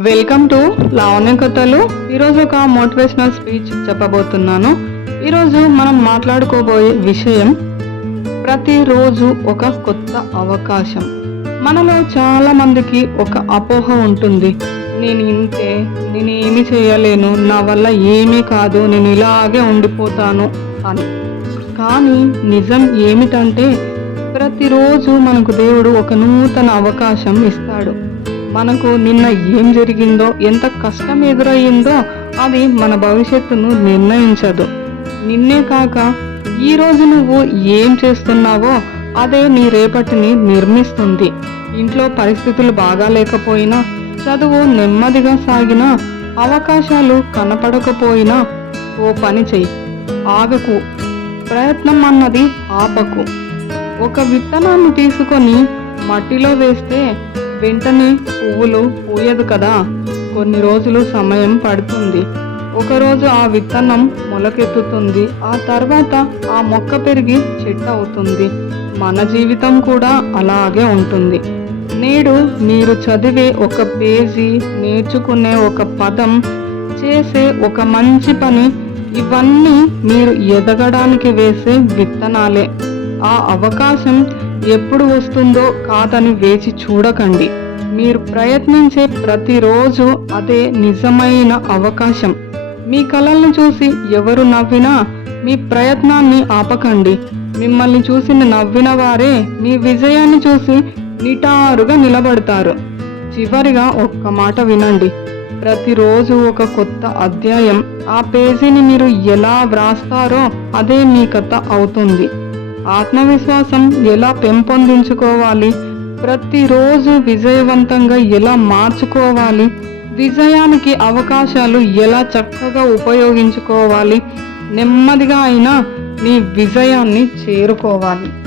Welcome to Lavanya కథలు ఈరోజు ఒక మోటివేషనల్ స్పీచ్ చెప్పబోతున్నాను. ఈరోజు మనం మాట్లాడుకోబోయే విషయం ప్రతిరోజు ఒక కొత్త అవకాశం. మనలో చాలా మందికి ఒక అపోహ ఉంటుంది. నేను ఇంతే నేను ఏమి చేయలేను నా వల్ల ఏమీ కాదు నేను ఇలాగే ఉండిపోతాను అని. కానీ నిజం ఏమిటంటే ప్రతిరోజు మనకు దేవుడు ఒక నూతన అవకాశం ఇస్తాడు. మనకు నిన్న ఏం జరిగిందో ఎంత కష్టం ఎదురయ్యిందో అది మన భవిష్యత్తును నిర్ణయించదు. నిన్నే కాక ఈరోజు నువ్వు ఏం చేస్తున్నావో అదే నీ రేపటిని నిర్మిస్తుంది. ఇంట్లో పరిస్థితులు బాగా లేకపోయినా చదువు నెమ్మదిగా సాగినా అవకాశాలు కనపడకపోయినా ఓ పని చెయ్యి. ఆగకు. ప్రయత్నం అన్నది ఆపకు. ఒక విత్తనాన్ని తీసుకొని మట్టిలో వేస్తే వెంటనే పువ్వులు పూయదు కదా. కొన్ని రోజులు సమయం పడుతుంది. ఒకరోజు ఆ విత్తనం మొలకెత్తుతుంది. ఆ తర్వాత ఆ మొక్క పెరిగి చెట్టు అవుతుంది. మన జీవితం కూడా అలాగే ఉంటుంది. నేడు మీరు చదివే ఒక పేజీ నేర్చుకునే ఒక పదం చేసే ఒక మంచి పని ఇవన్నీ మీరు ఎదగడానికి వేసే విత్తనాలే. ఆ అవకాశం ఎప్పుడు వస్తుందో కాదని వేచి చూడకండి. మీరు ప్రయత్నించే ప్రతిరోజు అదే నిజమైన అవకాశం. మీ కళల్ని చూసి ఎవరు నవ్వినా మీ ప్రయత్నాన్ని ఆపకండి. మిమ్మల్ని చూసి నవ్విన వారే మీ విజయాన్ని చూసి నిటారుగా నిలబడతారు. చివరిగా ఒక్క మాట వినండి. ప్రతిరోజు ఒక కొత్త అధ్యాయం. ఆ పేజీని మీరు ఎలా వ్రాస్తారో అదే మీ కథ అవుతుంది. ఆత్మవిశ్వాసం ఎలా పెంపొందించుకోవాలి? ప్రతిరోజు విజయవంతంగా ఎలా మార్చుకోవాలి? విజయానికి అవకాశాలు ఎలా చక్కగా ఉపయోగించుకోవాలి? నెమ్మదిగా అయినా మీ విజయాన్ని చేరుకోవాలి.